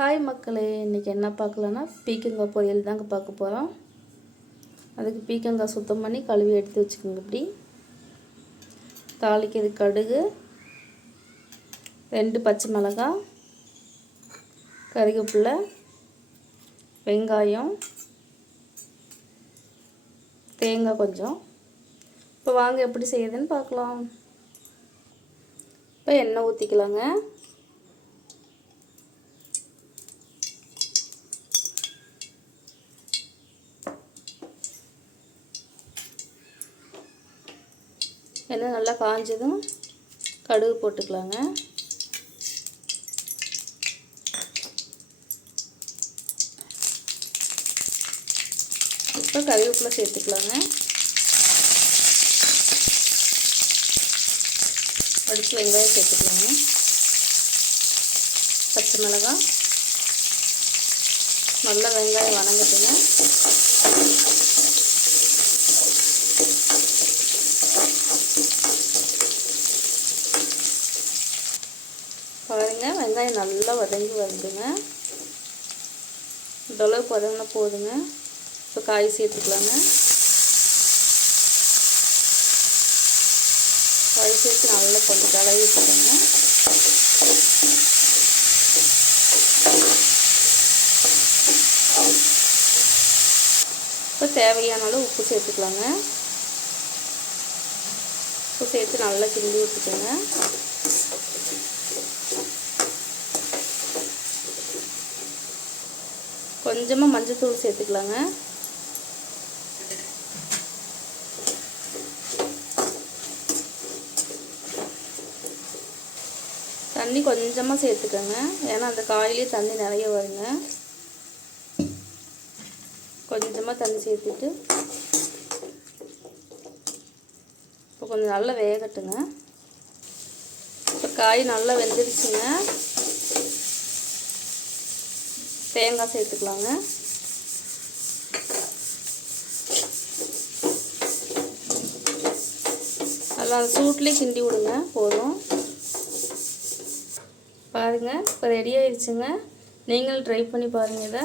Hi மக்களே. இன்றைக்கி என்ன பார்க்கலன்னா பீக்கங்காய் பொரியல் தாங்க பார்க்க போகிறோம் அதுக்கு பீக்கங்காய் சுத்தம் பண்ணி கழுவி எடுத்து வச்சுக்கோங்க இப்படி. தாளிக்கிறது கடுகு ரெண்டு பச்சை மிளகாய் கருகப்பில்லை வெங்காயம் தேங்காய் கொஞ்சம். இப்போ வாங்க எப்படி செய்யுதுன்னு பார்க்கலாம். இப்போ எண்ணெய் ஊற்றிக்கலாங்க எண்ணெய் நல்லா காஞ்சதும் கடுகு போட்டுக்கலாங்க. இப்போ கருவேப்பிலை சேர்த்துக்கலாங்க. அடுத்து வெங்காயம் சேர்த்துக்கலாங்க. பச்சை மிளகாய். நல்லா வெங்காயம் வணங்கட்டுங்க. பாருங்கள் வெங்காயம் நல்லா வதங்கி வருதுங்க. இந்த அளவுக்கு வதங்கினா போதுங்க. இப்போ காய் சேர்த்துக்கலாங்க. காய் சேர்த்து நல்லா கொஞ்சம் கலவி விட்டுக்கோங்க. இப்போ தேவையான அளவு உப்பு சேர்த்துக்கலாங்க. உப்பு சேர்த்து நல்லா கிண்டி விட்டுக்கோங்க. கொஞ்சமாக மஞ்சத்தூள் சேர்த்துக்கலாங்க. தண்ணி கொஞ்சமாக சேர்த்துக்கோங்க. ஏன்னா அந்த காயிலே தண்ணி நிறைய வருங்க. கொஞ்சமாக தண்ணி சேர்த்துட்டு இப்போ கொஞ்சம் நல்லா வேகட்டுங்க. இப்போ காய் நல்லா வெந்துடுச்சுங்க தேங்காய் சேர்த்துக்கலாங்க. நல்லா அந்த சூட்லேயே கிண்டி விடுங்க போதும். பாருங்கள் இப்போ ரெடி ஆயிடுச்சுங்க. நீங்களும் ட்ரை பண்ணி பாருங்கள் இதை.